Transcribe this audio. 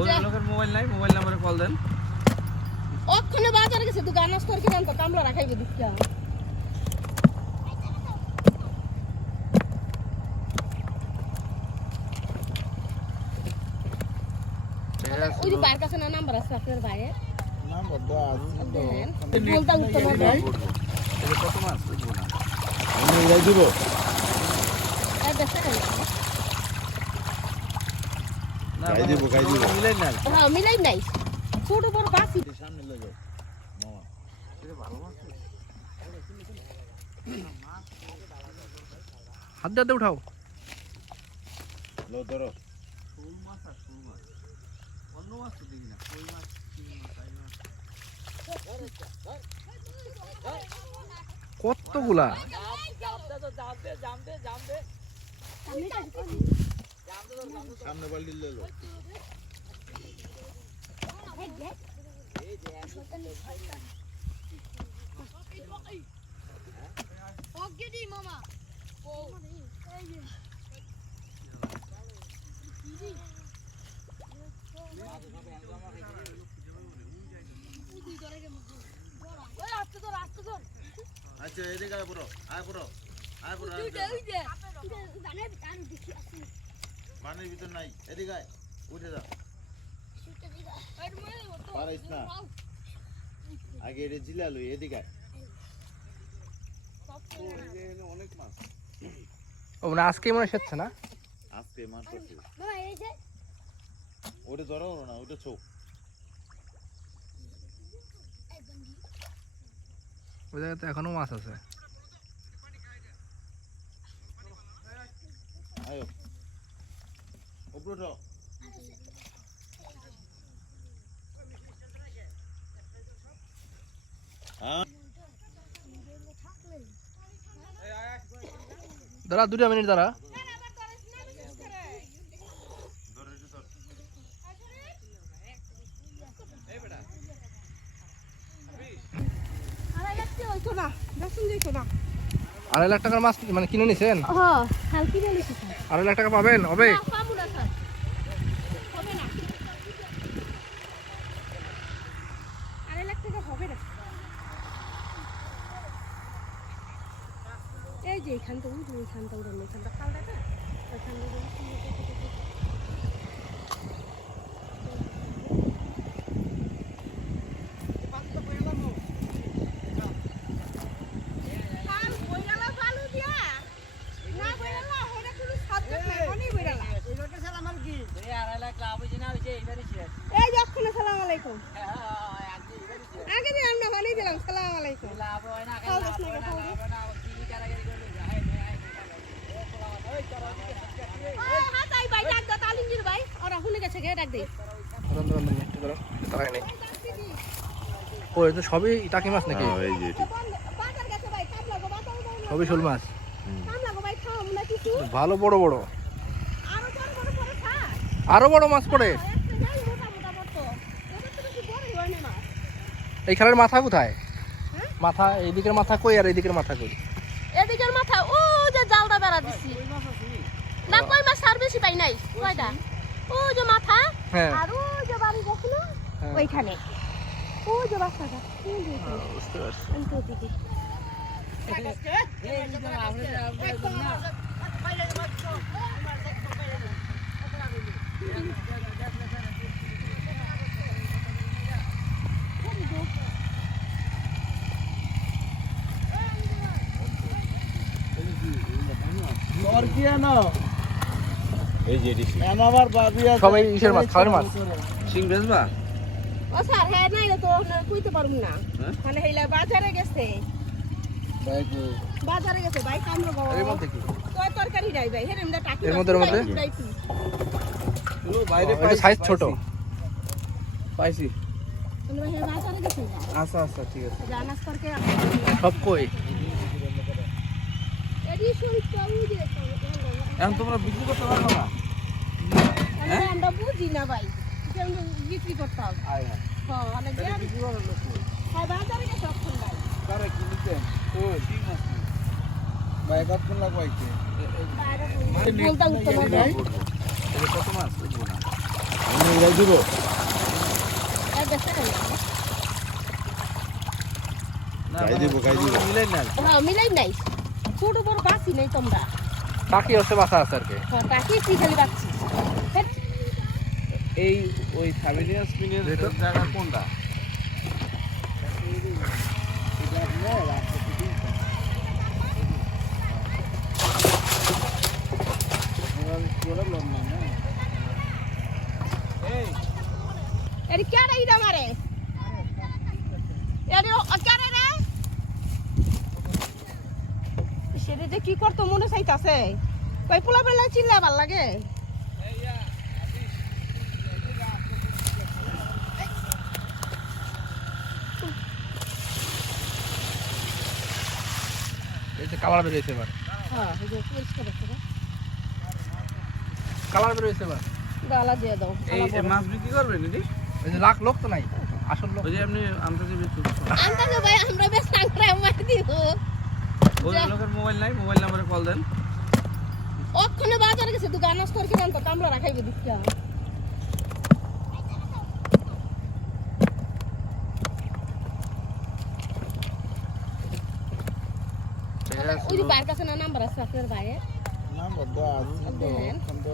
Mobile নাই mobile নাম্বারে call দেন। ওখানে বাজারে গেছে তুই গানাস করে কিনে আনতো কামলা রাখাইবে দিচ্ছা ওই কাছে না নাম্বার আছে আপনার ভাইয়ের? বলতাম তো মনে কত মাছ বুঝব না কেন? না গাই দিব, গাই দিব। মিলাই না হ্যাঁ মিলাই নাই। ছোট বড় বাসি। সামনে লেগে মামা হাত উঠাও। লো ধরো। শোল মাছ আর শোল মাছ অন্য মাছ তো দেখি না কই মাছ চিংড়ি মাছ টাই মাছ কতগুলা সামনে বাল্টি লেলো আচ্ছা এদিকে আয় পুরো আয় পুরো আয় পুরো পানির ভিতর নাই এদিকে আয় উঠে যা। পারিস না। আগে এটা জিলালো এদিকে আয়। অনেক মাছ ও মানে আজকেই মনে সেচ্ছে না? আজকে মাছ করছে ওটা ধরো না ওটা চোখ ওই জায়গাতে এখনও মাছ আছে। আয়ো। উপরে উঠো হ্যাঁ দাঁড়া দুটা মিনিট দাঁড়া। আড়াই লাখ টাকার মাছ মানে কিনে নিছেন? আড়াই লাখ টাকা পাবেন হবে? এই যে এখানটা উঠুন এখানটা খালটা না? ওইখানটা ও এটা সবই টাকি মাছ নাকি? হ্যাঁ, এই যে এটি। বাজার গেছে ভাই কামলা গো বাজার সবই শোল মাছ। কামলা গো ভাই খাও না কিছু ভালো বড় বড়। আরও বড় বড় পরে থাক আরও বড় মাছ পড়ে। হয় এই খেলার মাথা কোথায়? মাথা এইদিকের মাথা কই আর এইদিকের মাথা কই? এদিকের মাথা ও যে জালটা বেড়া দিছি। না কই মাছ আর বেশি পাই নাই? কয়টা? ও যে মাথা হ্যাঁ আর ও যে বাড়ি না হ্যাঁ। ওইখানে ও যে বাচ্চাটা এই যে এখানে। বুঝতে পারছি ওদিকে। এই যে এটি সবাই ইসের মাছ খাওয়ার মাছ? শিং বেচবা? ও স্যার হ্যাঁ নাই তো আপনার কইতে পারুম না। হ্যাঁ? মানে হেলা বাজারে গেছে। বাজারে গেছে ভাই কামড় গো। এর মধ্যে কি? তো তরকারি ভাই? হেরে আমরা টাকি এর মধ্যে, এর মধ্যে? বাইরে ও, সাইজ ছোট। পাইছি। আচ্ছা আচ্ছা ঠিক আছে। সব কই? এখন তোমরা বিক্রি করতে পারবে না? আমরা আমরা বুঝি না ভাই। বিক্রি করতাম আয় হ্যাঁ হ্যাঁ। হ্যাঁ বাজারে গেছে অক্ষণ ভাই কারে কি নিতেন? ও ঠিক আছে। ভাই কতক্ষণ লাগবে বলতাম ভাই। কত দিব। হ্যাঁ বাসি নেই তোমরা। টাকি হচ্ছে বাসা আছে আর কি। হ্যাঁ তাকে কি খালি বাচ্চি এই ওই ফ্যামিলিয়াস মিনিয়াস জায়গা কোনটা? সেটা যে কি করতো মনে চাইতাছে। কই পোলা বেলা চিল্লা ভালো লাগে? এই যে কালার বেরিয়েছে এবার। হ্যাঁ। কালার বেরিয়েছে এবার। গালা দিয়ে দাও এই মাছ বিক্রি করবেন এটি এই যে লাখ লোক তো নাই আসল লোক। ওই যে আপনি বিদ্যুৎ আমরা যে ভাই আমরা বেশ সাংরা মার দিব। ওই লোকের মোবাইল নাই মোবাইল নাম্বারে কল দেন। ওখানে বাজারে গেছে দোকান নষ্ট করে কিনা তো কামলা রাখাইবে দিচ্ছা ওই যে বাইরের কাছে না নাম্বার আছে আপনার বাইরে নাম্বার আছে তো তো